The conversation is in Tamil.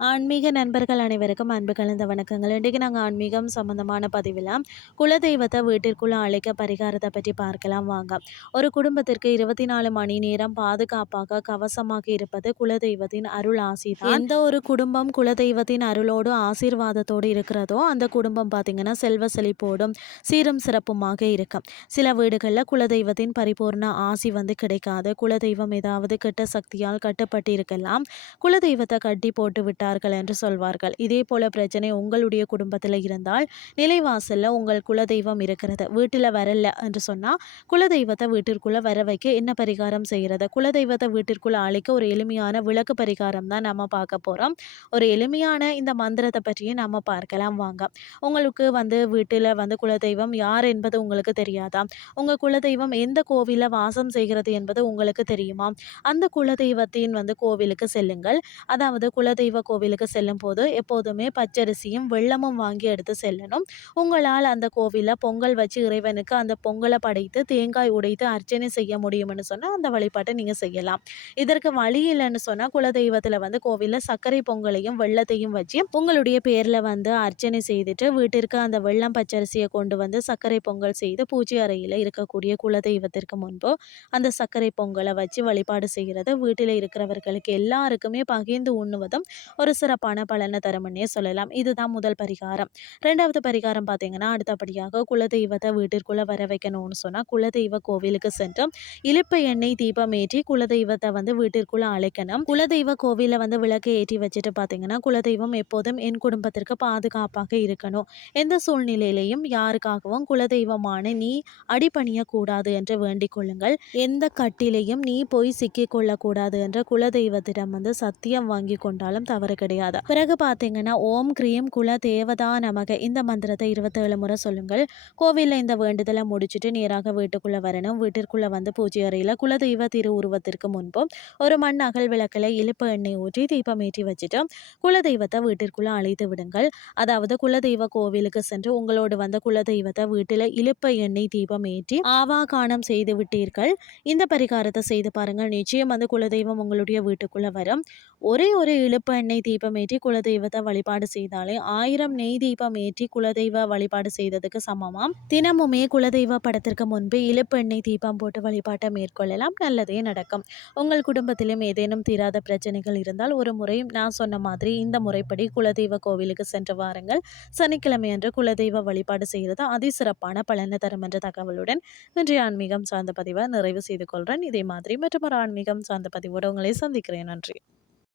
ஆன்மீக நண்பர்கள் அனைவருக்கும் அன்பு கலந்த வணக்கங்கள். இன்றைக்கு நாங்கள் ஆன்மீகம் சம்மந்தமான பதிவில் குலதெய்வத்தை வீட்டிற்குள்ளே அழைக்க பரிகாரத்தை பற்றி பார்க்கலாம் வாங்க. ஒரு குடும்பத்திற்கு இருபத்தி நாலு மணி நேரம் பாதுகாப்பாக கவசமாக இருப்பது குலதெய்வத்தின் அருள் ஆசி எந்த ஒரு குடும்பம் குலதெய்வத்தின் அருளோடு ஆசீர்வாதத்தோடு இருக்கிறதோ அந்த குடும்பம் பார்த்திங்கன்னா செல்வ செழிப்போடும் சீரும் சிறப்புமாக இருக்கும். சில வீடுகளில் குலதெய்வத்தின் பரிபூர்ண ஆசி வந்து கிடைக்காது. குலதெய்வம் ஏதாவது கெட்ட சக்தியால் கட்டுப்பட்டு இருக்கலாம் குலதெய்வத்தை கட்டி போட்டு விட்டார் விட்டார்கள் என்று சொல்வார்கள். இதே போல பிரச்சனை உங்களுடைய குடும்பத்தில் இருந்தால் நிலைவாசலில் உங்கள் குலதெய்வம் இருக்கிறது. வீட்டில் வரல என்று சொன்னால் குலதெய்வத்தை வீட்டிற்குள்ளே வர வைக்க என்ன பரிகாரம் செய்கிறது குலதெய்வத்தை வீட்டிற்குள்ளே அழைக்க ஒரு எளிமையான விளக்கு பரிகாரம் தான் நம்ம பார்க்க போகிறோம் ஒரு எளிமையான இந்த மந்திரத்தை பற்றியும் நம்ம பார்க்கலாம் வாங்க. உங்களுக்கு வந்து வீட்டில் வந்து குலதெய்வம் யார் என்பது உங்களுக்கு தெரியாதா? உங்கள் குலதெய்வம் எந்த கோவிலில் வாசம் செய்கிறது என்பது உங்களுக்கு தெரியுமா? அந்த குலதெய்வத்தின் வந்து கோவிலுக்கு செல்லுங்கள். அதாவது குலதெய்வ கோ கோவிலுக்கு செல்லும் போது எப்போதுமே பச்சரிசியும் வெள்ளமும் வாங்கி எடுத்து செல்லணும். உங்களால் அந்த கோவிலில் பொங்கல் வச்சு இறைவனுக்கு அந்த பொங்கலை படைத்து தேங்காய் உடைத்து அர்ச்சனை செய்ய முடியும்னு சொன்னால் அந்த வழிபாட்டை நீங்கள் செய்யலாம். இதற்கு வழி இல்லைன்னு சொன்னால் குலதெய்வத்தில் வந்து கோவிலில் சர்க்கரை பொங்கலையும் வெள்ளத்தையும் வச்சு உங்களுடைய பேரில் வந்து அர்ச்சனை செய்துட்டு வீட்டிற்கு அந்த வெள்ளம் பச்சரிசியை கொண்டு வந்து சர்க்கரை பொங்கல் செய்து பூஜை அறையில் இருக்கக்கூடிய குலதெய்வத்திற்கு முன்பு அந்த சர்க்கரை பொங்கலை வச்சு வழிபாடு செய்கிறது வீட்டில் இருக்கிறவர்களுக்கு எல்லாருக்குமே பகிர்ந்து உண்ணுவதும் ஒரு சிறப்பான பலனை தரும்னே சொல்லலாம். இதுதான் முதல் பரிகாரம். ரெண்டாவது பரிகாரம் பார்த்தீங்கன்னா அடுத்தபடியாக குலதெய்வத்தை வீட்டிற்குள்ளே வர வைக்கணும்னு சொன்னால் குலதெய்வ கோவிலுக்கு சென்று இழுப்பு எண்ணெய் தீபம் ஏற்றி குலதெய்வத்தை வந்து வீட்டிற்குள்ளே அழைக்கணும். குலதெய்வ கோவிலில் வந்து விளக்கு ஏற்றி வச்சுட்டு பார்த்தீங்கன்னா குலதெய்வம் எப்போதும் என் குடும்பத்திற்கு பாதுகாப்பாக இருக்கணும். எந்த சூழ்நிலையிலையும் யாருக்காகவும் குலதெய்வமான நீ அடிபணியக்கூடாது என்று வேண்டிக் கொள்ளுங்கள். எந்த கட்டிலையும் நீ போய் சிக்கிக்கொள்ளக்கூடாது என்ற குலதெய்வத்திடம் வந்து சத்தியம் வாங்கி கொண்டாலும் தவறு கிடையாது. பிறகு பார்த்தீங்கன்னா ஓம் கிரீம் குல தேவதா நமக. இந்த மந்திரத்தை இருபத்தேழு முறை சொல்லுங்கள். கோவிலில் இந்த வேண்டுதலை முடிச்சுட்டு நேராக வீட்டுக்குள்ளே வரணும். வீட்டிற்குள்ளே வந்து பூஜை அறையில் குலதெய்வ திரு உருவத்திற்கு முன்பும் ஒரு மண் அகல் விளக்கில் இழுப்பு எண்ணெய் ஊற்றி தீபம் ஏற்றி வச்சுட்டு குலதெய்வத்தை வீட்டிற்குள்ளே அழைத்து விடுங்கள். அதாவது குலதெய்வ கோவிலுக்கு சென்று உங்களோடு வந்த குலதெய்வத்தை வீட்டில் இழுப்ப எண்ணெய் தீபம் ஏற்றி ஆவாகானம் செய்து விட்டீர்கள். இந்த பரிகாரத்தை செய்து பாருங்கள். நிச்சயம் வந்து குலதெய்வம் உங்களுடைய வீட்டுக்குள்ளே வரும். ஒரே ஒரு இழுப்பு எண்ணெய் தீபம் ஏற்றி குலதெய்வத்தை வழிபாடு செய்தாலே ஆயிரம் நெய் தீபம் ஏற்றி குலதெய்வ வழிபாடு செய்ததுக்கு சமமாம். தினமுமே குலதெய்வ படத்திற்கு முன்பு இழுப்பு எண்ணெய் தீபம் போட்டு வழிபாட்டை மேற்கொள்ளலாம். நல்லதே நடக்கும். உங்கள் குடும்பத்திலும் ஏதேனும் தீராத பிரச்சனைகள் இருந்தால் ஒரு முறை நான் சொன்ன மாதிரி இந்த முறைப்படி குலதெய்வ கோவிலுக்கு சென்று வாருங்கள். சனிக்கிழமை அன்று குலதெய்வ வழிபாடு செய்தது அதிசிறப்பான பலனை தரும் என்ற தகவலுடன் இன்றைய ஆன்மீகம் சார்ந்த பதிவை நிறைவு செய்து கொள்கிறேன் இதே மாதிரி மற்றும் ஒரு ஆன்மீகம் சார்ந்த பதிவோடு உங்களை சந்திக்கிறேன். நன்றி.